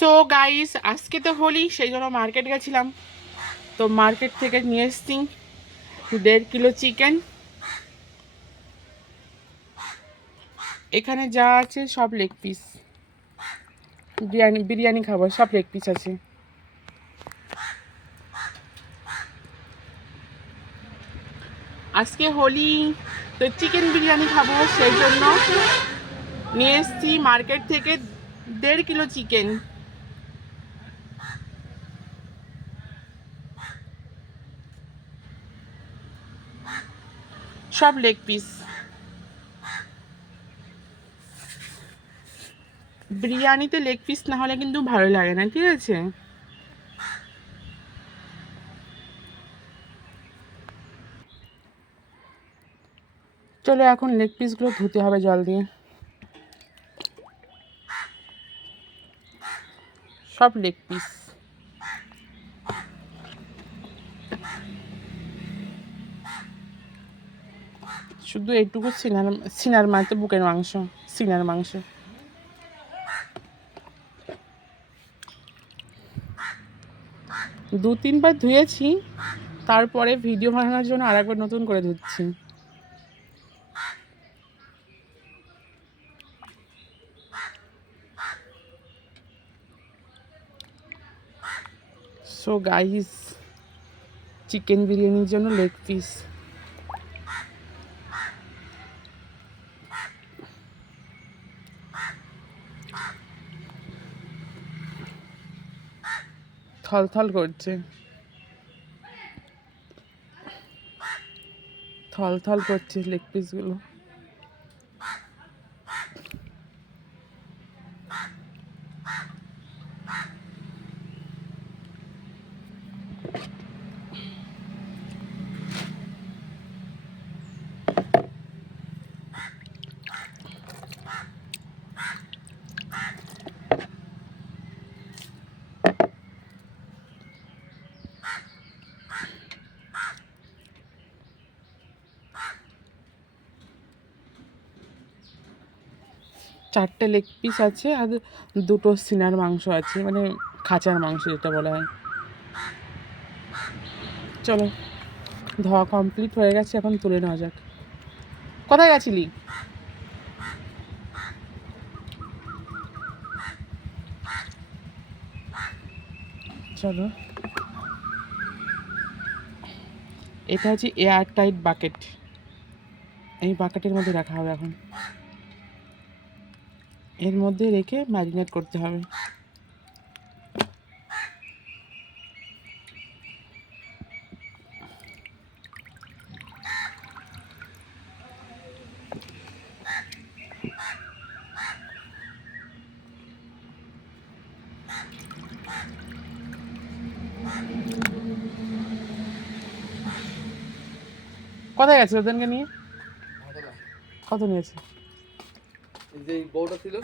So guys আজকে তো হোলি, সেই জন্য মার্কেট গেছিলাম। তো মার্কেট থেকে নিয়ে এসছি দেড় কিলো চিকেন এখানে যা আছে সব লেগ পিস বিরিয়ানি বিরিয়ানি খাব, সব লেগ পিস আছে। আজকে হোলি, তো চিকেন বিরিয়ানি খাব, সেই জন্য নিয়ে এসছি মার্কেট থেকে দেড় কিলো চিকেন সব লেগ পিস বিরিয়ানিতে লেগ পিস না হলে কিন্তু ভালো লাগে না, ঠিক আছে? চলো এখন লেগ পিসগুলো ধুতে হবে জল দিয়ে। সব লেগ পিস শুধু এইটুকু সিনার সিনার মাংস বুকের মাংস, সিনার মাংস। দু তিনবার ধুয়েছি, তারপরে ভিডিও বানানোর জন্য আরেকবার নতুন করে ধুচ্ছি। সো গাইস চিকেন বিরিয়ানির জন্য লেগ পিস থলথল করছে। থলথল করছে লেগ পিসগুলো চারটে লেগ পিস আছে আর দুটো সিনার মাংস আছে মানে খাঁচার মাংস যেটা বলা হয়। চলো, ধোয়া কমপ্লিট হয়ে গেছে, এখন তুলে নেওয়া যাক। কোথায় গেছিলি? চলো। এটা হচ্ছে এয়ার টাইট বাকেট এই বাকেটের মধ্যে রাখা হবে এখন। এর মধ্যে রেখে ম্যারিনেট করতে হবে। কোথায় গেছে ওদেরকে নিয়ে? কত নিয়েছে? যে বউটা ছিল।